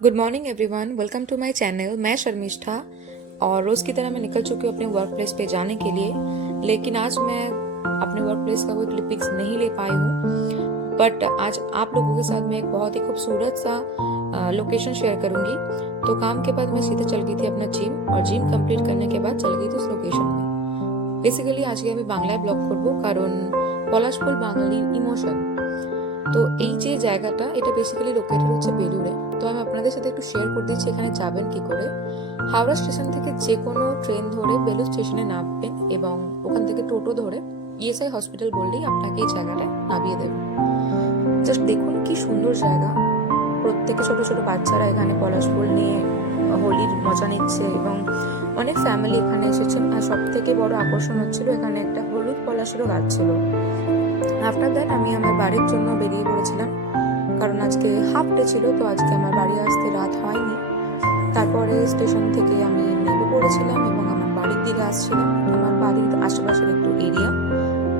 Good morning everyone, welcome to my channel. मैं शर्मिष्ठा और रोज़ की तरह मैं निकल चुकी हूँ अपने वर्क प्लेस पे जाने के लिए। लेकिन आज मैं अपने वर्क प्लेस का कोई क्लिपिंग्स नहीं ले पाई हूँ। बट आज आप लोगों के साथ मैं एक बहुत ही खूबसूरत सा लोकेशन शेयर करूँगी। तो काम के बाद मैं सीधे चल गई थी अपना जिम, और जिम कंप्लीट करने के बाद चल गई थी उस लोकेशन में। বেসিক্যালি আজকে আমি বাংলায় ব্লগ করব, কারণ পলাশফুল বাঙালির ইমোশন। তো এই যে জায়গাটা, এটা বেসিক্যালি লোকেটেড হচ্ছে বেলুড়ে। তো আমি আপনাদের সাথে একটু শেয়ার করে দিচ্ছি এখানে যাবেন কি করে। হাওড়া স্টেশন থেকে যে কোনো ট্রেন ধরে বেলুড় স্টেশনে নামবেন এবং ওখান থেকে টোটো ধরে ইএসআই হসপিটাল বললেই আপনাকে এই জায়গাটায় নামিয়ে দেবে। জাস্ট দেখুন কি সুন্দর জায়গা। প্রত্যেকে ছোট ছোট বাচ্চারা এখানে পলাশ ফুল নিয়ে হোলির মজা নিচ্ছে এবং অনেক ফ্যামিলি এখানে এসেছেন। আর সব থেকে বড় আকর্ষণ হচ্ছিল এখানে একটা হলুদ পলাশেরও গাছ ছিল। আফটার দ্যাট আমি আমার বাড়ির জন্য বেরিয়ে পড়েছিলাম, কারণ আজকে হাফ ডে ছিল, তো আজকে আমার বাড়ি আসতে রাত হয়নি। তারপরে স্টেশন থেকে আমি নেমে পড়েছিলাম এবং আমার বাড়ির দিকে আসছিলাম। আমার বাড়ির আশেপাশের একটু এরিয়া